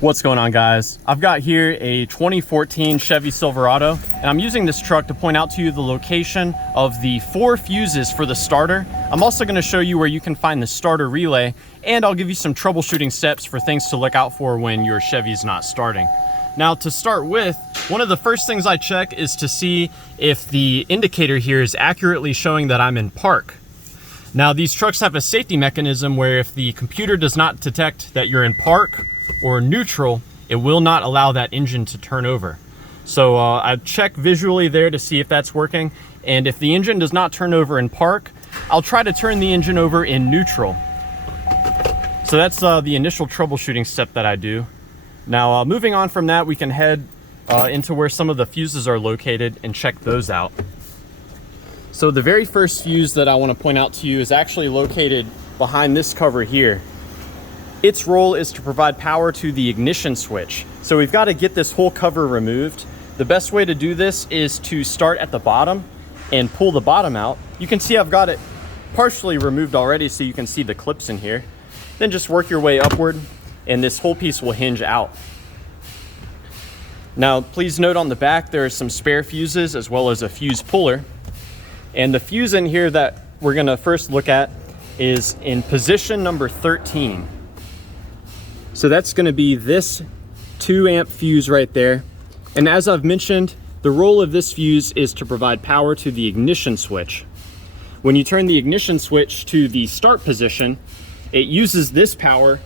What's going on, guys? I've got here a 2014 Chevy Silverado, and I'm using this truck to point out to you the location of the 4 fuses for the starter. I'm also going to show you where you can find the starter relay, and I'll give you some troubleshooting steps for things to look out for when your Chevy's not starting. Now, to start with, one of the first things I check is to see if the indicator here is accurately showing that I'm in park. Now, these trucks have a safety mechanism where if the computer does not detect that you're in park or neutral, it will not allow that engine to turn over. So I check visually there to see if that's working. And if the engine does not turn over in park, I'll try to turn the engine over in neutral. So that's the initial troubleshooting step that I do. Now, moving on from that, we can head into where some of the fuses are located and check those out. So the very first fuse that I want to point out to you is actually located behind this cover here. Its role is to provide power to the ignition switch. So we've got to get this whole cover removed. The best way to do this is to start at the bottom and pull the bottom out. You can see I've got it partially removed already, so you can see the clips in here. Then just work your way upward and this whole piece will hinge out. Now, please note on the back there are some spare fuses as well as a fuse puller. And the fuse in here that we're gonna first look at is in position number 13. So that's gonna be this 2 amp fuse right there. And as I've mentioned, the role of this fuse is to provide power to the ignition switch. When you turn the ignition switch to the start position, it uses this power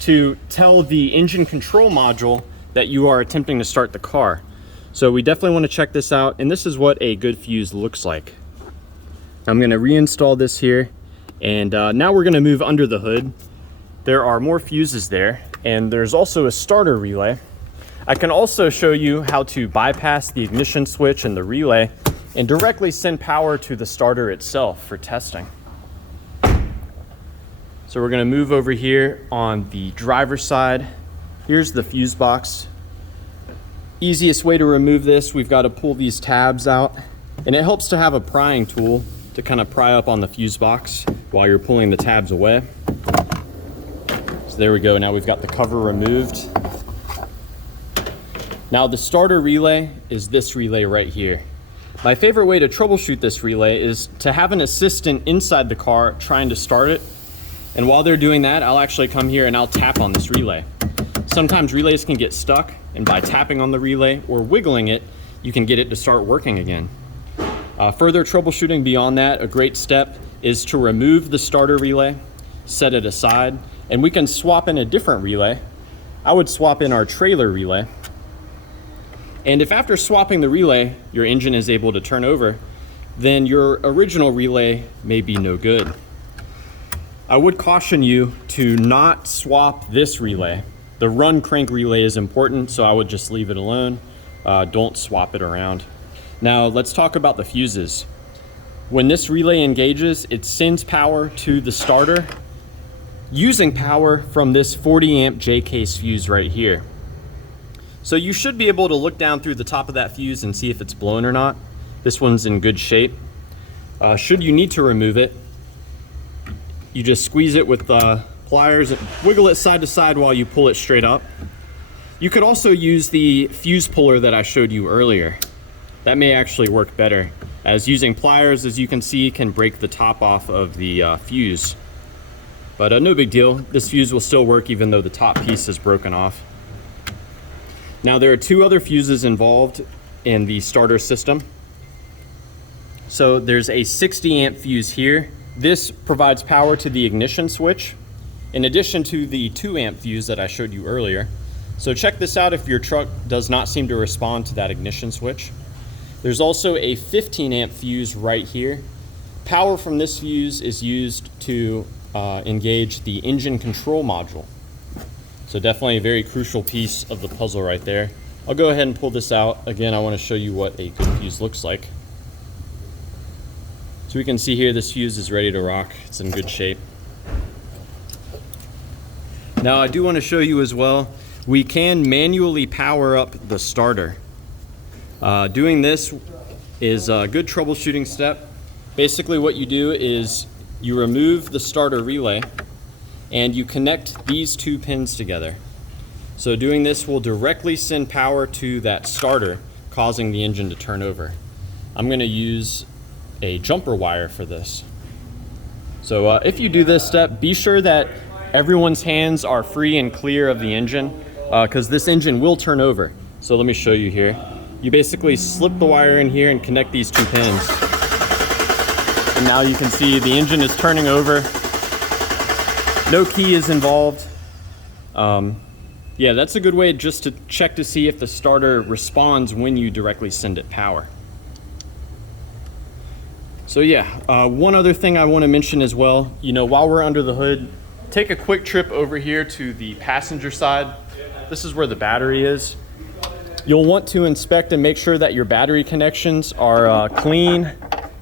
to tell the engine control module that you are attempting to start the car. So we definitely wanna check this out, and this is what a good fuse looks like. I'm gonna reinstall this here, and now we're gonna move under the hood. There are more fuses there, and there's also a starter relay. I can also show you how to bypass the ignition switch and the relay and directly send power to the starter itself for testing. So we're gonna move over here on the driver's side. Here's the fuse box. Easiest way to remove this, we've got to pull these tabs out, and it helps to have a prying tool to kind of pry up on the fuse box while you're pulling the tabs away. So there we go, now we've got the cover removed. Now the starter relay is this relay right here. My favorite way to troubleshoot this relay is to have an assistant inside the car trying to start it. And while they're doing that, I'll actually come here and I'll tap on this relay. Sometimes relays can get stuck, and by tapping on the relay or wiggling it, you can get it to start working again. Further troubleshooting beyond that, a great step is to remove the starter relay, set it aside, and we can swap in a different relay. I would swap in our trailer relay. And if after swapping the relay, your engine is able to turn over, then your original relay may be no good. I would caution you to not swap this relay. The run crank relay is important, so I would just leave it alone. Don't swap it around. Now let's talk about the fuses. When this relay engages, it sends power to the starter using power from this 40 amp J-case fuse right here. So you should be able to look down through the top of that fuse and see if it's blown or not. This one's in good shape. Should you need to remove it, you just squeeze it with pliers and wiggle it side to side while you pull it straight up. You could also use the fuse puller that I showed you earlier. That may actually work better, as using pliers, as you can see, can break the top off of the fuse. But no big deal, this fuse will still work even though the top piece is broken off. Now there are 2 other fuses involved in the starter system. So there's a 60 amp fuse here. This provides power to the ignition switch, in addition to the 2 amp fuse that I showed you earlier. So check this out if your truck does not seem to respond to that ignition switch. There's also a 15 amp fuse right here. Power from this fuse is used to engage the engine control module. So definitely a very crucial piece of the puzzle right there. I'll go ahead and pull this out. Again, I want to show you what a good fuse looks like. So we can see here this fuse is ready to rock. It's in good shape. Now I do want to show you as well, we can manually power up the starter. Doing this is a good troubleshooting step. Basically what you do is you remove the starter relay and you connect these 2 pins together. So doing this will directly send power to that starter, causing the engine to turn over. I'm gonna use a jumper wire for this. So if you do this step, be sure that everyone's hands are free and clear of the engine, because this engine will turn over. So let me show you here. You basically slip the wire in here and connect these two pins. And now you can see the engine is turning over. No key is involved. Yeah, that's a good way just to check to see if the starter responds when you directly send it power. So yeah, one other thing I want to mention as well, while we're under the hood, take a quick trip over here to the passenger side. This is where the battery is. You'll want to inspect and make sure that your battery connections are clean,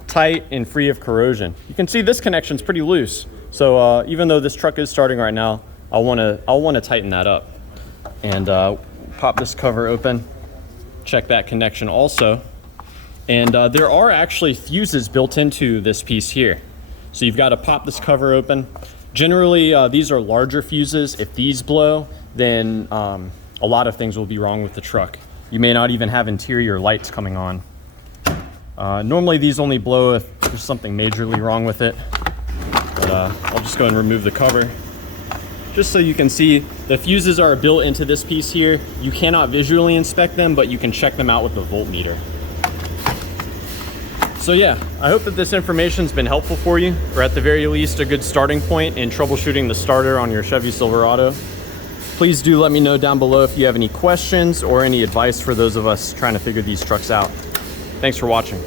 tight, and free of corrosion. You can see this connection's pretty loose. So even though this truck is starting right now, I'll want to tighten that up. And pop this cover open, check that connection also. And there are actually fuses built into this piece here. So you've got to pop this cover open. Generally, these are larger fuses. If these blow, then a lot of things will be wrong with the truck. You may not even have interior lights coming on. Normally these only blow if there's something majorly wrong with it. But I'll just go and remove the cover. Just so you can see, the fuses are built into this piece here. You cannot visually inspect them, but you can check them out with the voltmeter. So yeah, I hope that this information's been helpful for you, or at the very least a good starting point in troubleshooting the starter on your Chevy Silverado. Please do let me know down below if you have any questions or any advice for those of us trying to figure these trucks out. Thanks for watching.